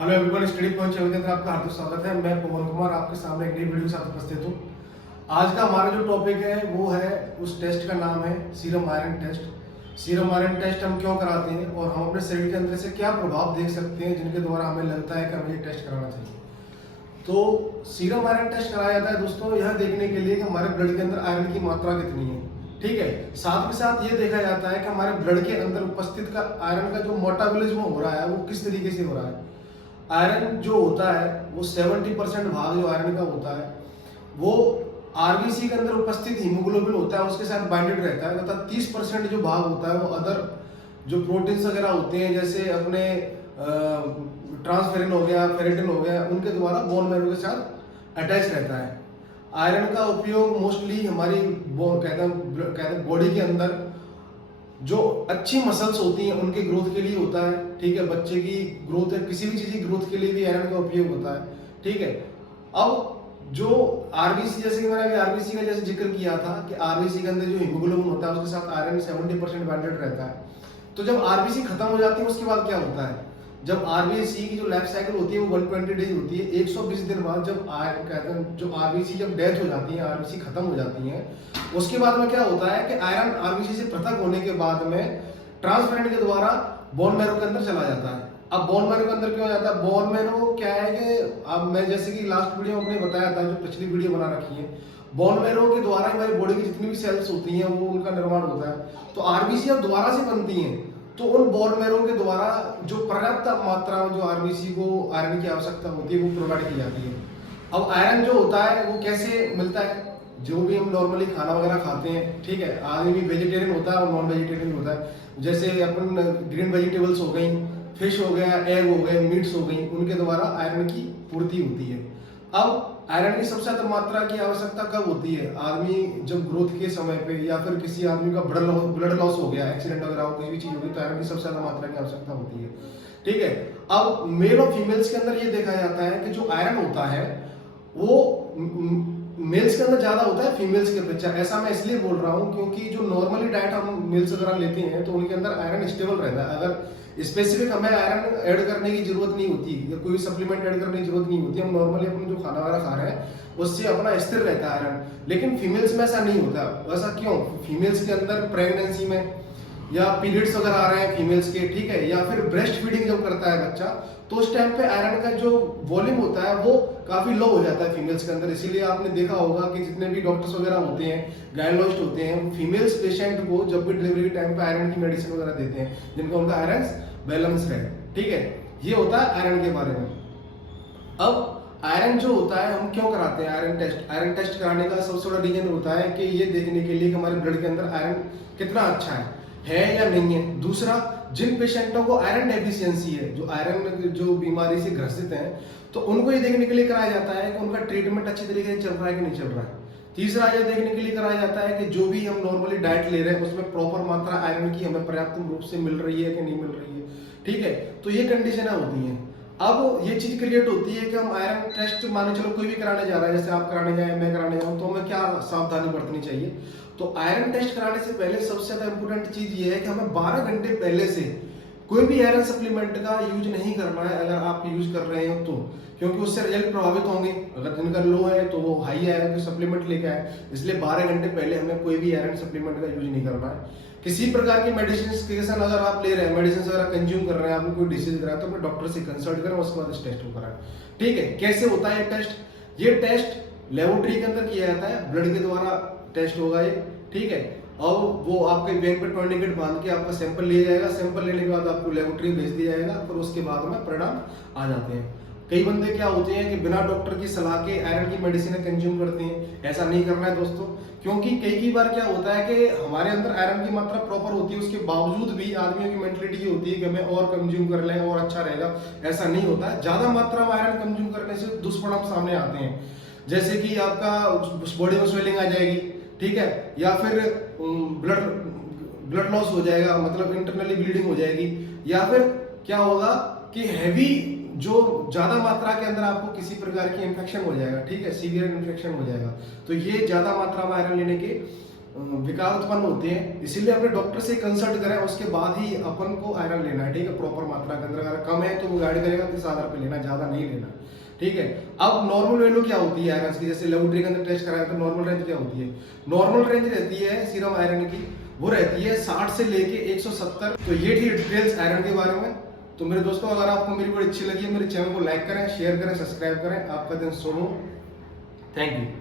Hello everyone, study point channel के अंदर आपका हार्दिक स्वागत है। मैं पवन कुमार आपके सामने एक नई वीडियो के साथ उपस्थित हूँ। आज का हमारा जो टॉपिक है वो है, उस टेस्ट का नाम है serum iron test. Serum iron test हम क्यों कराते हैं और हम अपने शरीर के अंदर से क्या प्रभाव देख सकते हैं जिनके द्वारा हमें लगता है कि हमें ये टेस्ट कराना चाहिए। तो सीरम आयरन टेस्ट कराया जाता है दोस्तों, यह देखने के लिए कि हमारे ब्लड के अंदर आयरन की मात्रा कितनी है। ठीक है, साथ के साथ ये देखा जाता है कि हमारे ब्लड के अंदर उपस्थित का आयरन का जो मेटाबॉलिज्म हो रहा है वो किस तरीके से हो रहा है। आयरन जो होता है वो 70% भाग जो आयरन का होता है वो आरबीसी के अंदर उपस्थित हीमोग्लोबिन होता है उसके साथ बाइंडेड रहता है, तथा 30% जो भाग होता है वो अदर जो प्रोटीन्स वगैरह होते हैं, जैसे अपने ट्रांसफेरिन हो गया, फेरेटिन हो गया, उनके द्वारा बोन मैरो के साथ अटैच रहता है। आयरन का उपयोग मोस्टली हमारी कहते हैं बॉडी के अंदर जो अच्छी मसल्स होती हैं उनके ग्रोथ के लिए होता है। ठीक है, बच्चे की ग्रोथ है, किसी भी चीज की ग्रोथ के लिए भी आयरन का उपयोग होता है। ठीक है, अब जो आरबीसी, जैसे कि मैंने अभी आरबीसी का जैसे जिक्र किया था कि आरबीसी के अंदर जो हीमोग्लोबिन होता है उसके साथ आयरन 70% बाइंडेड रहता है। तो जब आरबीसी खत्म हो जाती है उसके बाद क्या होता है, जब आरबीसी की जो लाइफ साइकिल होती है वो 120 डेज होती है। 120 दिन बाद जब कहते हैं जो आरबीसी जब डेथ हो जाती है, आरबीसी खत्म हो जाती है, उसके बाद में क्या होता है कि आयरन आरबीसी से पृथक होने के बाद में ट्रांसफेरेंट के द्वारा बोन मैरो के अंदर चला जाता है। अब बोन मैरो के अंदर क्यों जाता है, बोन मैरो क्या है कि अब मैं जैसे कि लास्ट वीडियो में आपने बताया था, जो पिछली वीडियो बना रखी है, बोन मैरो के द्वारा हमारी बॉडी की जितनी भी सेल्स होती हैं वो उनका निर्माण होता है। तो आरबीसी अब दोबारा से बनती हैं तो उन बोन मैरो के द्वारा जो पर्याप्त मात्रा में जो आरबीसी को आयरन की आवश्यकता होती है वो प्रोवाइड की जाती है। अब आयरन जो होता है वो कैसे मिलता है, जो भी हम नॉर्मली खाना वगैरह खाते हैं, ठीक है, आदमी भी वेजिटेरियन होता है और नॉन वेजिटेरियन होता है। जैसे अपन ग्रीन वेजिटेबल्स हो गई, फिश हो गया, एग हो गए, मीट्स हो गई, उनके द्वारा आयरन की पूर्ति होती है। अब आयरन की सबसे ज्यादा मात्रा की आवश्यकता कब होती है, आदमी जब ग्रोथ के समय पे या फिर किसी आदमी का ब्लड लॉस हो गया, एक्सीडेंट वगैरह हो, कोई भी चीज होगी तो आयरन की सबसे ज्यादा मात्रा की आवश्यकता होती है। ठीक है, अब मेल और फीमेल्स के अंदर ये देखा जाता है कि जो आयरन होता है वो मेल्स के अंदर ज्यादा होता है फीमेल्स के अपेक्षा। ऐसा मैं इसलिए बोल रहा हूँ क्योंकि जो नॉर्मली डाइट हम मेल्स वगैरह लेते हैं तो उनके अंदर आयरन स्टेबल रहता है। अगर स्पेसिफिक हमें आयरन ऐड करने की जरूरत नहीं होती या कोई सप्लीमेंट ऐड करने की जरूरत नहीं होती, हम नॉर्मली अपन जो खाना वगैरह खा रहे हैं उससे अपना स्थिर रहता है आयरन। लेकिन फीमेल्स में ऐसा नहीं होता। ऐसा क्यों, फीमेल्स के अंदर प्रेगनेंसी में या पीरियड्स वगैरह आ रहे हैं फीमेल्स के, ठीक है, या फिर ब्रेस्ट फीडिंग जब करता है बच्चा तो उस टाइम पे आयरन का जो वॉल्यूम होता है वो काफी लो हो जाता है फीमेल्स के अंदर। इसीलिए आपने देखा होगा कि जितने भी डॉक्टर्स वगैरह होते हैं, गायनोलॉजिस्ट होते हैं, फीमेल्स पेशेंट को जब भी डिलीवरी के टाइम पे आयरन की मेडिसिन वगैरह देते हैं जिनका उनका आयरन बैलेंस रहे। ठीक है, ये होता है आयरन के बारे में। अब आयरन जो होता है हम क्यों कराते हैं आयरन टेस्ट। आयरन टेस्ट कराने का सबसे बड़ा रीजन होता है कि ये देखने के लिए कि हमारे ब्लड के अंदर आयरन कितना अच्छा है या नहीं है। दूसरा, जिन पेशेंटों को आयरन डेफिशिएंसी है, जो आयरन जो बीमारी से ग्रसित हैं, तो उनको ये देखने के लिए कराया जाता है कि उनका ट्रीटमेंट अच्छी तरीके से चल रहा है कि नहीं चल रहा है। तीसरा, ये देखने के लिए कराया जाता है कि जो भी हम नॉर्मली डाइट ले रहे हैं उसमें प्रॉपर मात्रा आयरन की हमें पर्याप्त रूप से मिल रही है कि नहीं मिल रही है। ठीक है, तो ये कंडीशन होती हैं। अब ये चीज क्रिएट होती है कि हम आयरन टेस्ट माने चलो कोई भी कराने जा रहा है, जैसे आप कराने जाए, मैं कराने जाऊं, तो हमें क्या सावधानी बरतनी चाहिए। तो आयरन टेस्ट कराने से पहले सबसे ज्यादा इंपोर्टेंट चीज ये है कि हमें 12 घंटे पहले से कोई भी आयरन सप्लीमेंट का यूज नहीं करना है। अगर आप यूज कर रहे हो तो, क्योंकि उससे रिजल्ट प्रभावित होंगे। अगर जिनका लो है तो वो हाई आयरन के सप्लीमेंट लेके आए, इसलिए 12 घंटे पहले हमें कोई भी आयरन सप्लीमेंट का यूज नहीं करना है। किसी प्रकार की मेडिसिन अगर आप ले रहे हैं, मेडिसिन वगैरह कंज्यूम कर रहे हैं, आपको कोई डिसीज रहा है तो अपने डॉक्टर से कंसल्ट करें, उसके बाद इस टेस्ट को कराएं। ठीक है, कैसे होता है ये टेस्ट, ये टेस्ट लेबोरेटरी के अंदर किया जाता है, ब्लड के द्वारा टेस्ट होगा ये। ठीक है, और वो आपके वेन पे टर्निकेट बांध के आपका सैंपल लिया जाएगा, सैंपल लेने के बाद आपको लेबोरेटरी भेज दिया जाएगा, फिर उसके बाद में परिणाम आ जाते हैं। कई बंदे क्या होते हैं कि बिना डॉक्टर की सलाह के आयरन की मेडिसिन कंज्यूम करते हैं। ऐसा नहीं करना है दोस्तों, क्योंकि कई बार क्या होता है कि हमारे अंदर आयरन की मात्रा प्रॉपर होती है, उसके बावजूद भी आदमियों की मेंटलिटी ये होती है कि हमें और कंज्यूम कर लें और अच्छा रहेगा। ऐसा नहीं होता है। ज्यादा मात्रा में आयरन कंज्यूम करने से दुष्परिणाम सामने आते हैं, जैसे कि आपका बॉडी में स्वेलिंग आ जाएगी, ठीक है, या फिर ब्लड लॉस हो जाएगा, मतलब इंटरनली ब्लीडिंग हो जाएगी, या फिर क्या होगा कि हैवी जो ज्यादा मात्रा के अंदर आपको किसी प्रकार की इंफेक्शन हो जाएगा। ठीक है, सीवियर इंफेक्शन हो जाएगा। तो ये ज्यादा मात्रा में आयरन लेने के विकार उत्पन्न होते हैं। इसीलिए अपने डॉक्टर से कंसल्ट करें, उसके बाद ही अपन को आयरन लेना है, ठीक है, प्रॉपर मात्रा के अंदर। अगर कम है तो वो गाइड करेगा कि 7 रुपये लेना, ज़्यादा नहीं लेना, ठीक है। अब नॉर्मल वैल्यू क्या होती है आयरन की, जैसे लेबोरेटरी के अंदर टेस्ट कराया तो नॉर्मल रेंज क्या होती है? नॉर्मल रेंज रहती है सीरम आयरन की, वो रहती है 60 से लेके 170। तो ये थी डिटेल्स आयरन के बारे में। तो मेरे दोस्तों, अगर आपको मेरी वीडियो अच्छी लगी है, मेरे चैनल को लाइक करें, शेयर करें, सब्सक्राइब करें। आपका दिन शुभ हो। Thank you.